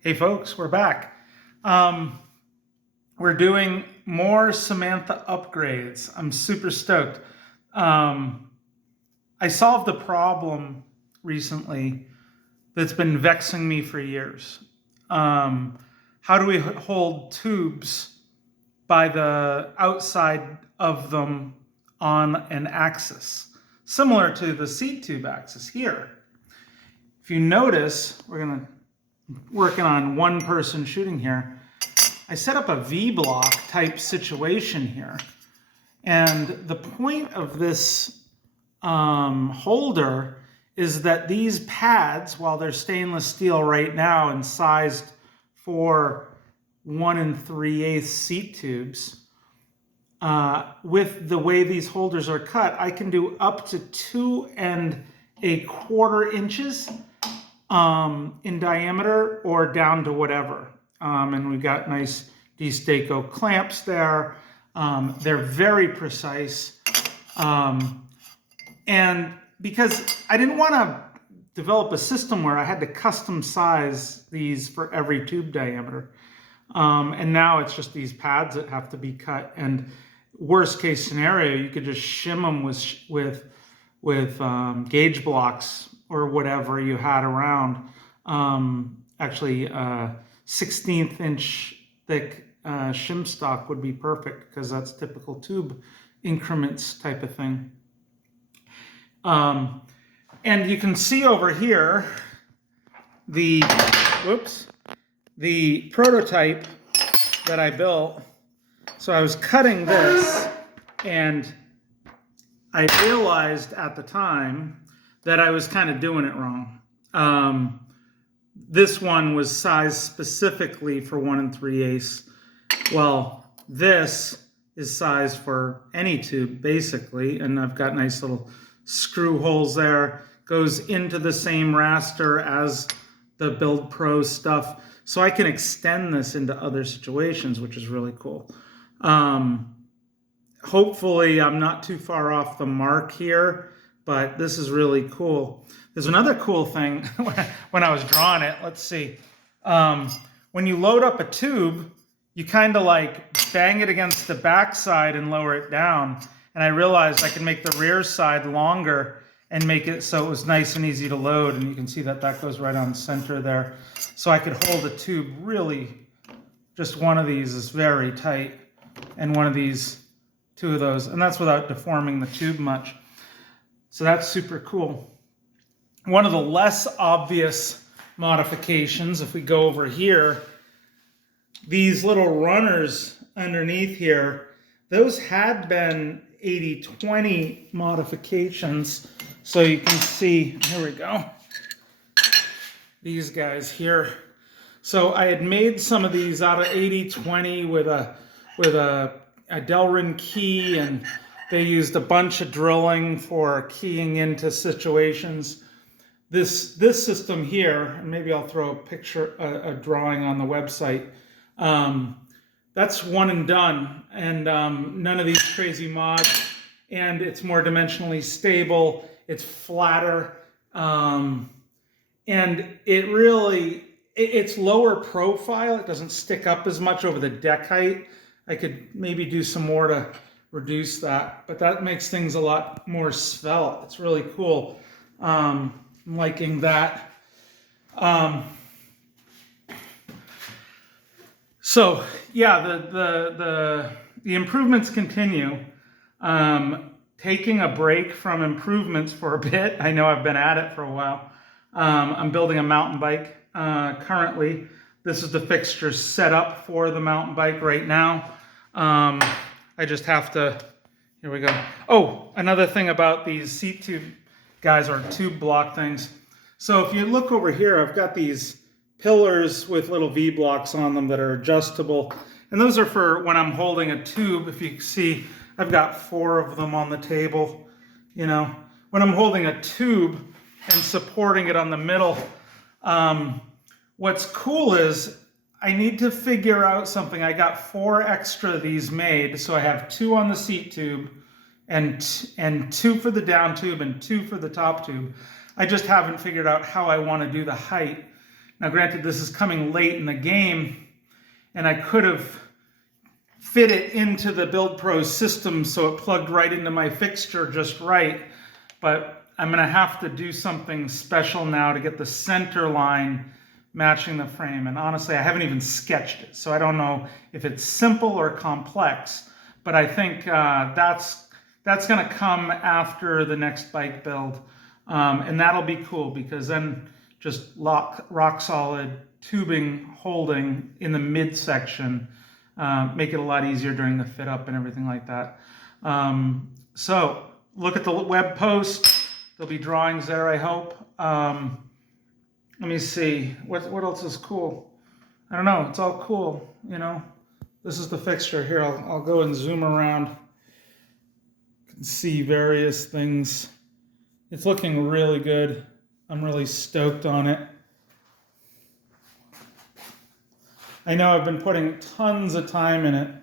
Hey folks, we're back. We're doing more Samantha upgrades. I'm super stoked. I solved a problem recently that's been vexing me for years. How do we hold tubes by the outside of them on an axis, similar to the seat tube axis here? If you notice, we're working on one person shooting here. I set up a V-block type situation here. And the point of this holder is that these pads, while they're stainless steel right now and sized for 1 3/8 seat tubes, with the way these holders are cut, I can do up to 2 1/4 inches in diameter or down to whatever. And we've got nice D-Staco clamps there. They're very precise. And because I didn't want to develop a system where I had to custom size these for every tube diameter. And now it's just these pads that have to be cut. And worst case scenario, you could just shim them with gauge blocks or whatever you had around. Actually, 16th inch thick shim stock would be perfect because that's typical tube increments type of thing. And you can see over here the prototype that I built. So I was cutting this and I realized at the time that I was kind of doing it wrong. This one was sized specifically for 1 3/8. Well, this is sized for any tube basically, and I've got nice little screw holes there. Goes into the same raster as the Build Pro stuff, so I can extend this into other situations, which is really cool. Hopefully I'm not too far off the mark here, but this is really cool. There's another cool thing when I was drawing it. Let's see. When you load up a tube, you kind of like bang it against the back side and lower it down. And I realized I can make the rear side longer and make it so it was nice and easy to load. And you can see that that goes right on center there. So I could hold a tube really, just one of these is very tight. And one of these, 2 of those. And that's without deforming the tube much. So that's super cool. One of the less obvious modifications, if we go over here, these little runners underneath here, those had been 80/20 modifications. So you can see, here we go, these guys here. So I had made some of these out of 80/20 with a Delrin key, and they used a bunch of drilling for keying into situations. This system here, and maybe I'll throw a picture, a drawing on the website. That's one and done, and none of these crazy mods. And it's more dimensionally stable. It's flatter, and it really it's lower profile. It doesn't stick up as much over the deck height. I could maybe do some more to reduce that, but that makes things a lot more svelte. It's really cool. I'm liking that. So yeah, the improvements continue. Taking a break from improvements for a bit. I know I've been at it for a while. I'm building a mountain bike currently. This is the fixture set up for the mountain bike right now. I just have to, here we go. Oh, another thing about these seat tube guys, or tube block things. So if you look over here, I've got these pillars with little V-blocks on them that are adjustable. And those are for when I'm holding a tube. If you see, I've got 4 of them on the table. You know, when I'm holding a tube and supporting it on the middle, what's cool is I need to figure out something. I got 4 extra of these made, so I have 2 on the seat tube and 2 for the down tube and 2 for the top tube. I just haven't figured out how I want to do the height, Now, granted, this is coming late in the game, and I could have fit it into the Build Pro system so it plugged right into my fixture just right, but I'm gonna have to do something special now to get the center line matching the frame. And honestly, I haven't even sketched it, so I don't know if it's simple or complex, but I think that's gonna come after the next bike build. And that'll be cool because then just rock solid tubing holding in the midsection, make it a lot easier during the fit up and everything like that. So look at the web post. There'll be drawings there, I hope. Let me see, what else is cool? I don't know, it's all cool, you know. This is the fixture here. I'll go and zoom around. You can see various things. It's looking really good. I'm really stoked on it. I know I've been putting tons of time in it.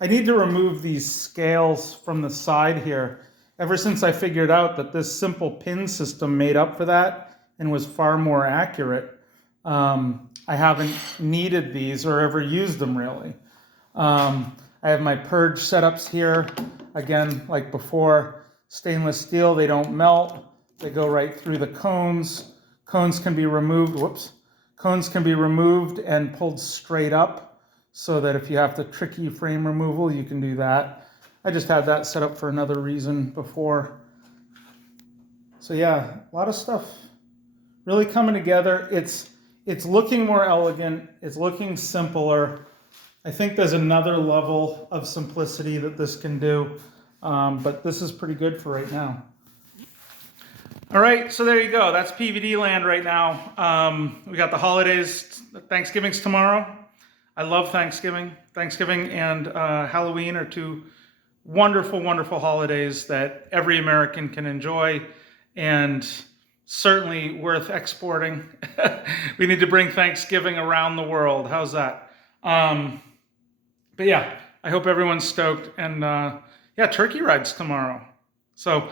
I need to remove these scales from the side here. Ever since I figured out that this simple pin system made up for that and was far more accurate, I haven't needed these or ever used them really. I have my purge setups here. Again, like before, stainless steel, they don't melt. They go right through the cones. Cones can be removed, Cones can be removed and pulled straight up so that if you have to tricky frame removal, you can do that. I just had that set up for another reason before. So yeah, a lot of stuff really coming together. It's looking more elegant. It's looking simpler. I think there's another level of simplicity that this can do, but this is pretty good for right now. All right, so there you go. That's PVD land right now. We got the holidays. Thanksgiving's tomorrow. I love Thanksgiving. Thanksgiving and Halloween are two wonderful, wonderful holidays that every American can enjoy and certainly worth exporting. We need to bring Thanksgiving around the world. How's that? But yeah, I hope everyone's stoked. And yeah, turkey ride's tomorrow. So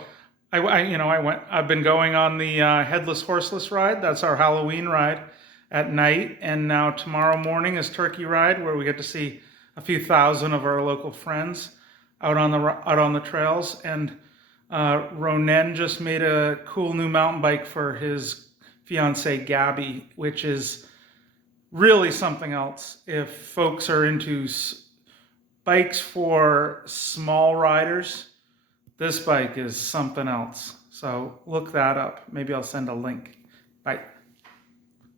I've been going on the headless horseless ride. That's our Halloween ride at night. And now tomorrow morning is turkey ride, where we get to see a few thousand of our local friends out on the trails. And Ronen just made a cool new mountain bike for his fiancee Gabby, which is really something else. If folks are into bikes for small riders, this bike is something else. So look that up. Maybe I'll send a link. Bye.